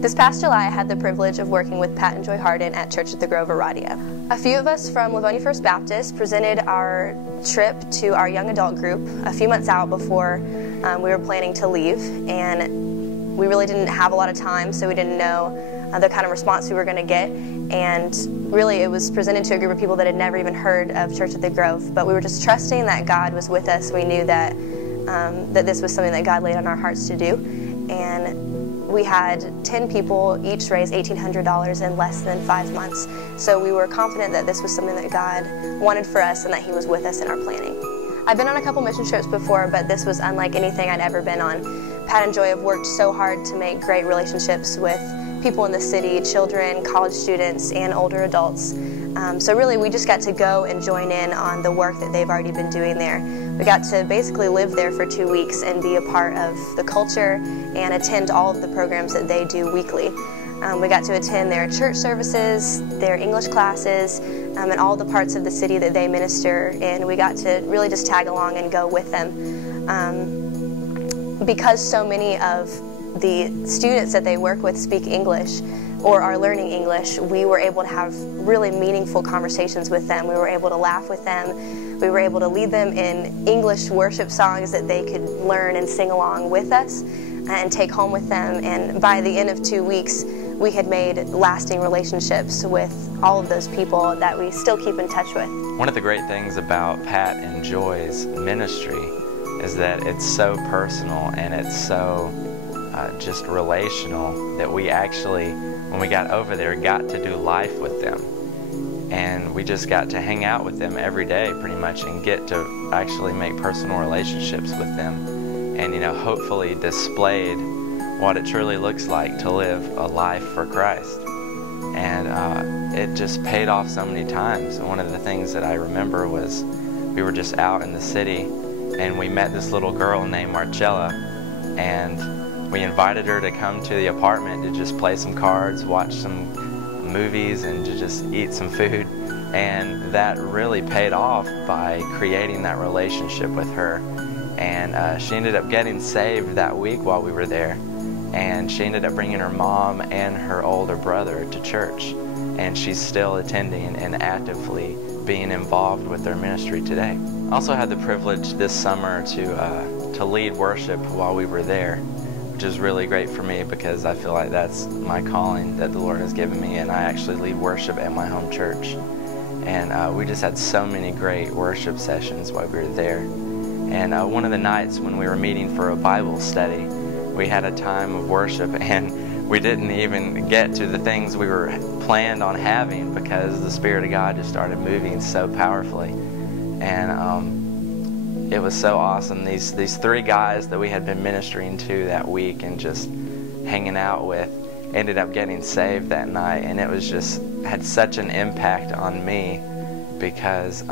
This past July, I had the privilege of working with Pat and Joy Harden at Church at the Grove, Romania. A few of us from Livonia First Baptist presented our trip to our young adult group a few months out before we were planning to leave, and we really didn't have a lot of time, so we didn't know the kind of response we were going to get. And really, it was presented to a group of people that had never even heard of Church at the Grove, but we were just trusting that God was with us. We knew that that this was something that God laid on our hearts to do, and we had 10 people each raise $1,800 in less than 5 months. So we were confident that this was something that God wanted for us and that He was with us in our planning. I've been on a couple mission trips before, but this was unlike anything I'd ever been on. Pat and Joy have worked so hard to make great relationships with people in the city, children, college students, and older adults. So really, we just got to go and join in on the work that they've already been doing there. We got to basically live there for 2 weeks and be a part of the culture and attend all of the programs that they do weekly. We got to attend their church services, their English classes, and all the parts of the city that they minister in. We got to really just tag along and go with them. Because so many of the students that they work with speak English or are learning English, we were able to have really meaningful conversations with them. We were able to laugh with them. We were able to lead them in English worship songs that they could learn and sing along with us and take home with them. And by the end of 2 weeks, we had made lasting relationships with all of those people that we still keep in touch with. One of the great things about Pat and Joy's ministry is that it's so personal and it's so just relational that we actually, when we got over there, got to do life with them. And we just got to hang out with them every day pretty much and get to actually make personal relationships with them. And, you know, hopefully displayed what it truly looks like to live a life for Christ. And it just paid off so many times. And one of the things that I remember was we were just out in the city and we met this little girl named Marcella, and we invited her to come to the apartment to just play some cards, watch some movies, and to just eat some food. And that really paid off by creating that relationship with her. And she ended up getting saved that week while we were there. And she ended up bringing her mom and her older brother to church. And she's still attending and actively being involved with their ministry today. I also had the privilege this summer to lead worship while we were there, which is really great for me because I feel like that's my calling that the Lord has given me, and I actually lead worship at my home church. And we just had so many great worship sessions while we were there. And one of the nights when we were meeting for a Bible study, we had a time of worship, and we didn't even get to the things we were planned on having because the Spirit of God just started moving so powerfully. And it was so awesome. These 3 guys that we had been ministering to that week and just hanging out with ended up getting saved that night, and it was just had such an impact on me because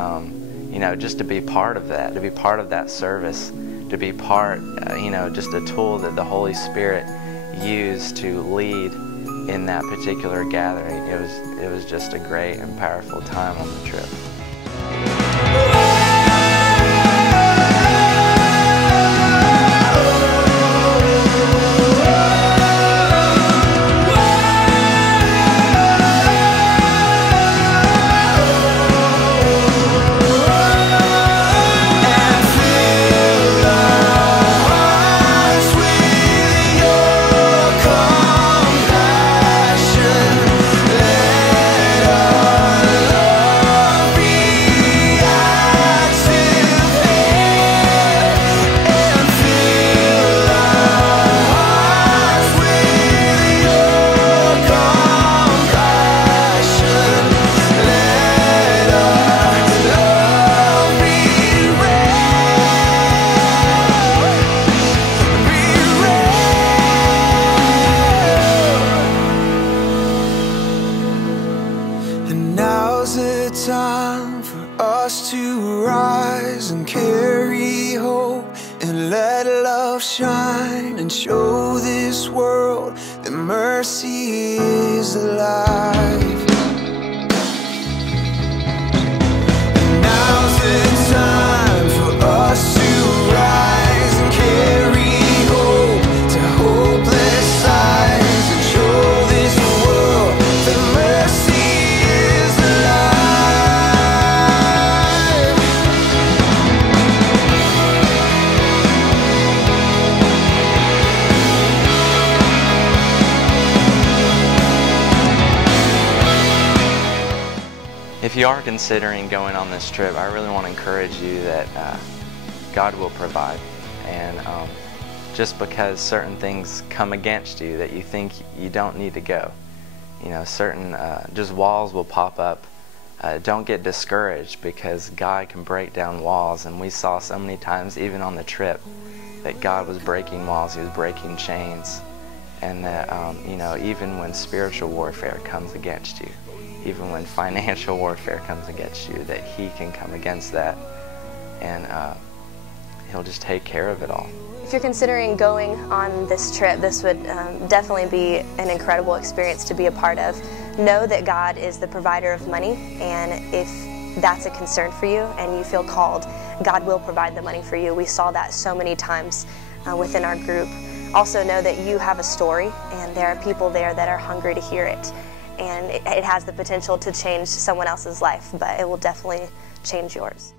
you know, just to be part of that, to be part of that service, to be part, you know, just a tool that the Holy Spirit used to lead in that particular gathering. It was just a great and powerful time on the trip. Time for us to rise and carry hope and let love shine and show this world that mercy is alive. And now's the time for us to rise and carry you are considering going on this trip, I really want to encourage you that God will provide. And just because certain things come against you that you think you don't need to go, certain just walls will pop up. Don't get discouraged, because God can break down walls, and we saw so many times even on the trip that God was breaking walls, He was breaking chains, and that even when spiritual warfare comes against you, even when financial warfare comes against you, that He can come against that, and He'll just take care of it all. If you're considering going on this trip, this would definitely be an incredible experience to be a part of. Know that God is the provider of money, and if that's a concern for you and you feel called, God will provide the money for you. We saw that so many times within our group. Also know that you have a story, and there are people there that are hungry to hear it. And it has the potential to change someone else's life, but it will definitely change yours.